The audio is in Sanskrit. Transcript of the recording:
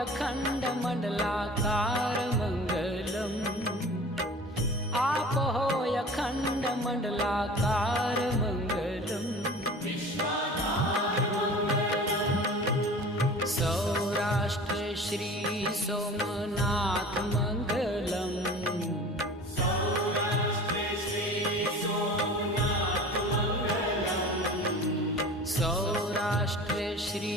अखंड मंडलाकार मंगलम। आप हो अखंड मंडलाकार मंगलम। सौराष्ट्र श्री सोमनाथ मंगलम। सौराष्ट्र श्री